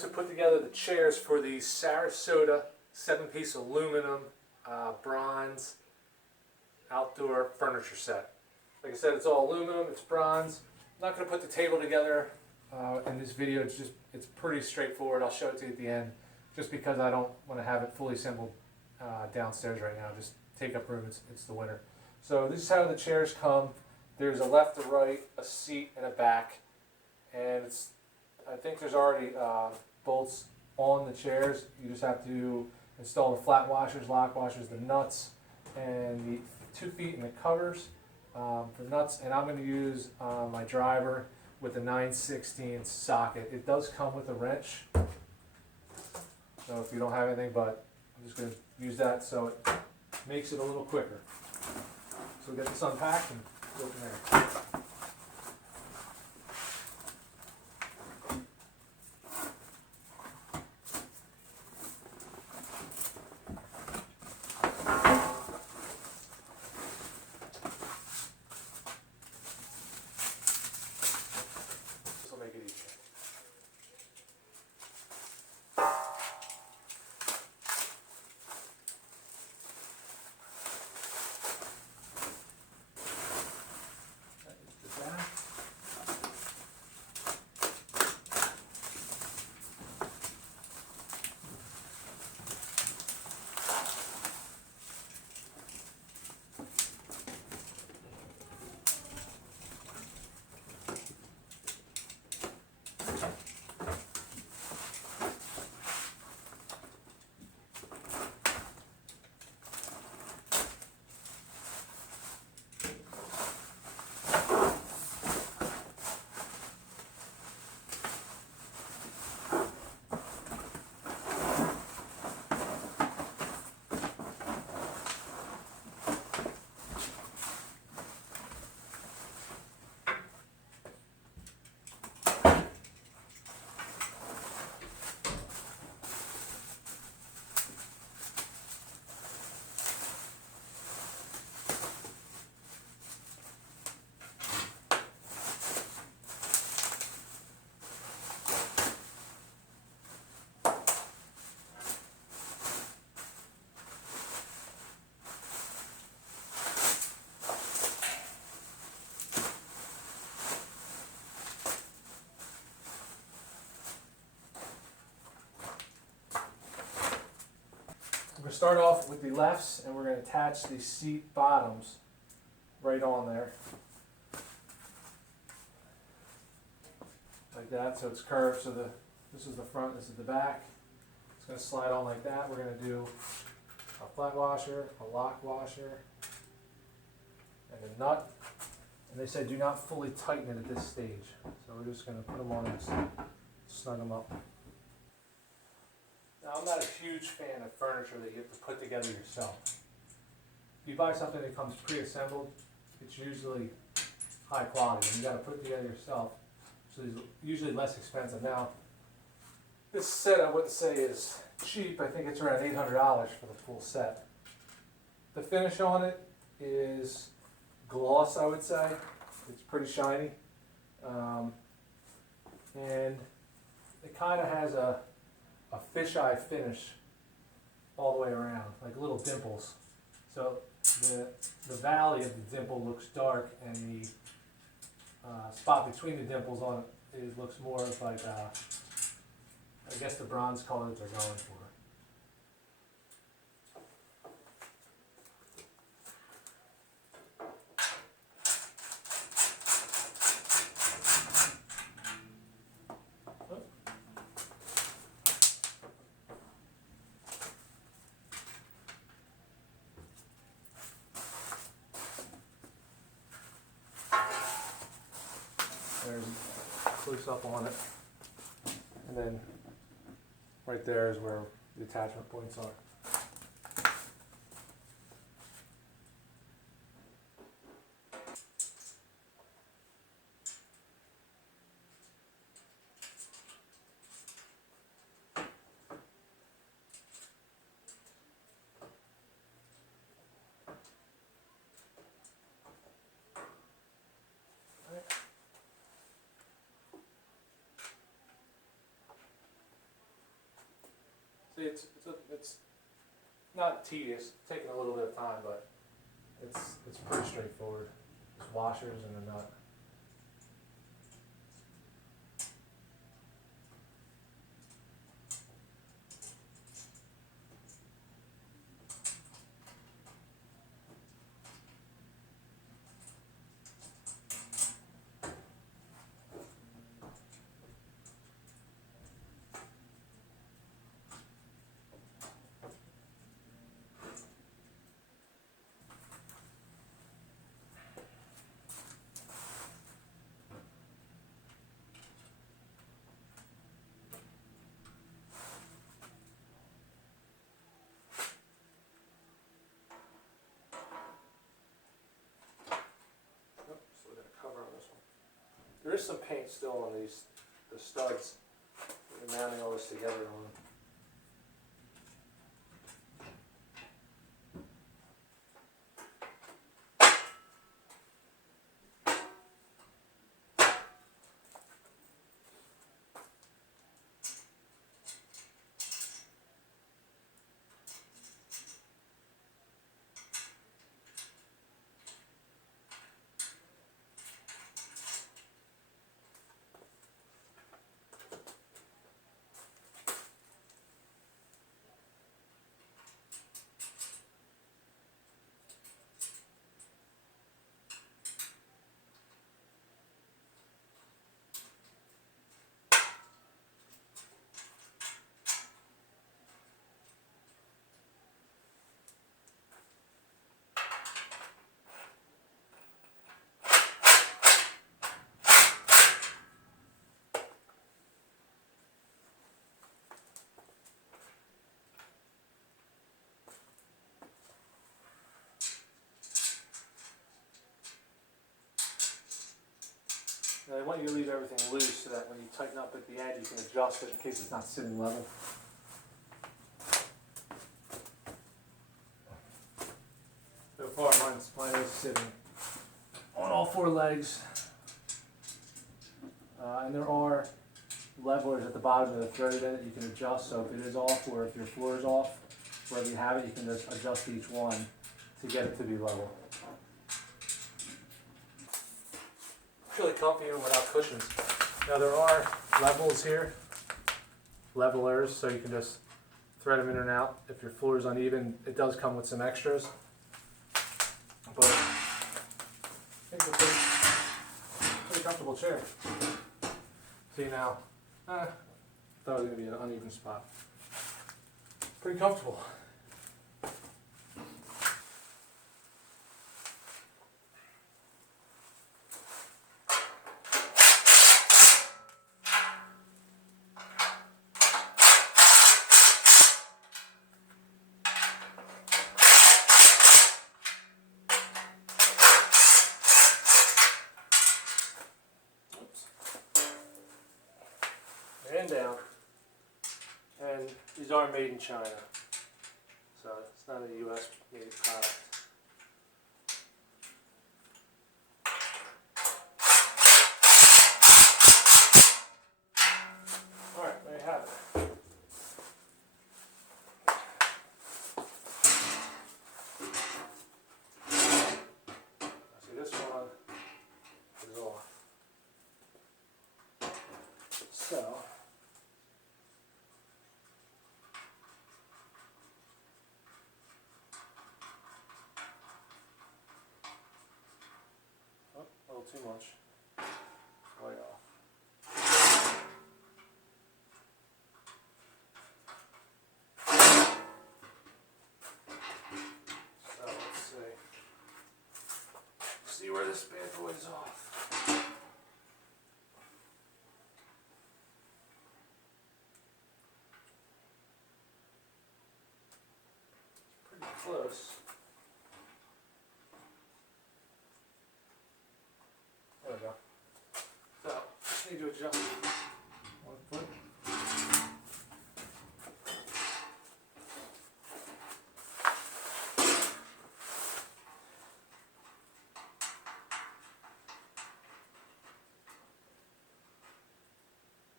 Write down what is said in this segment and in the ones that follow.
to put together the chairs for the Sarasota 7-piece aluminum bronze outdoor furniture set. Like I said, it's all aluminum, it's bronze. I'm not going to put the table together in this video. It's pretty straightforward. I'll show it to you at the end, just because I don't want to have it fully assembled downstairs right now. Just take up room. It's the winter. So this is how the chairs come. There's a left, a right, a seat, and a back. And I think there's already bolts on the chairs. You just have to install the flat washers, lock washers, the nuts, and the 2 feet in the covers for nuts. And I'm going to use my driver with a 9/16 socket. It does come with a wrench, so if you don't have anything, but I'm just going to use that so it makes it a little quicker. So we'll get this unpacked and go from there. This will make it easier. We're going to start off with the lefts, and we're going to attach the seat bottoms right on there. Like that, so it's curved, so this is the front, this is the back. It's going to slide on like that. We're going to do a flat washer, a lock washer, and a nut. And they said do not fully tighten it at this stage. So we're just going to put them on and snug them up. Now, I'm not a huge fan of furniture that you have to put together yourself. If you buy something that comes pre-assembled, it's usually high quality, and you got to put it together yourself, so it's usually less expensive. Now, this set I wouldn't say is cheap. I think it's around $800 for the full set. The finish on it is gloss, I would say. It's pretty shiny, and it kind of has a fisheye finish all the way around, like little dimples. So the valley of the dimple looks dark, and the spot between the dimples on it looks more like I guess the bronze color that they're going for. There's loose up on it, and then right there is where the attachment points are. See, it's not tedious, it's taking a little bit of time, but it's pretty straightforward. Just washers and a nut. Still got a cover on this one. There is some paint still on the studs. We're mounting all this together on. Now I want you to leave everything loose so that when you tighten up at the end you can adjust it in case it's not sitting level. So far mine is sitting on all four legs. And there are levelers at the bottom of the thread in it you can adjust, so if it is off or if your floor is off, wherever you have it, you can just adjust each one to get it to be level. Really comfy even without cushions. Now there are levels here, levelers, so you can just thread them in and out. If your floor is uneven, it does come with some extras. But I think it's a pretty comfortable chair. See now, thought it was going to be an uneven spot. Pretty comfortable. And down. And these are made in China, so it's not a US made product. Alright, there you have it. See, this one is off. So a little too much. Way off. So let's see. See where this bad boy is off. Pretty close. There we go. So, just need to adjust one foot.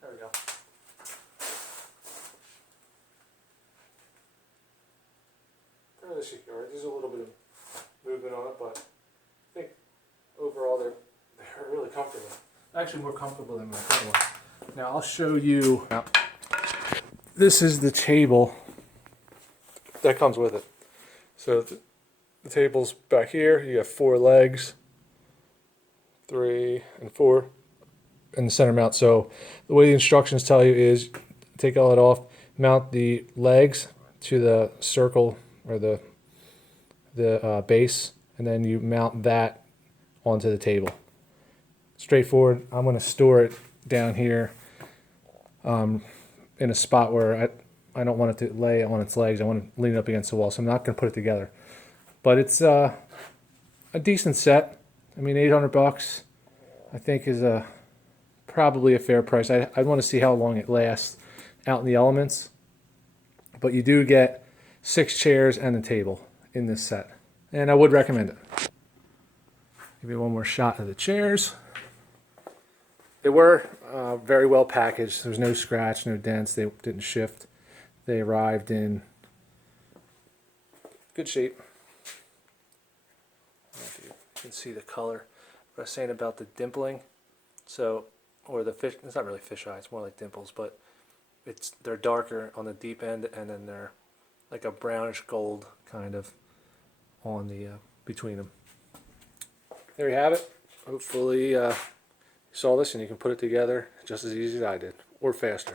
There we go. There's a little bit of movement on it, but I think overall they're really comfortable. Actually more comfortable than my current one. Now I'll show you. This is the table that comes with it. So the table's back here. You have 4 legs, 3 and 4, and the center mount. So the way the instructions tell you is take all that off, mount the legs to the circle or the base, and then you mount that onto the table. Straightforward. I'm going to store it down here in a spot where I don't want it to lay on its legs. I want to lean it up against the wall, so I'm not going to put it together. But it's a decent set. I mean, $800 I think is probably a fair price. I want to see how long it lasts out in the elements. But you do get 6 chairs and a table in this set, and I would recommend it. Give you one more shot of the chairs. They were very well packaged. There was no scratch, no dents. They didn't shift. They arrived in good shape. I don't know if you can see the color. What I was saying about the dimpling, or the fish. It's not really fisheye. It's more like dimples, but they're darker on the deep end, and then they're like a brownish gold kind of on the between them. There you have it. Hopefully you saw this and you can put it together just as easy as I did, or faster.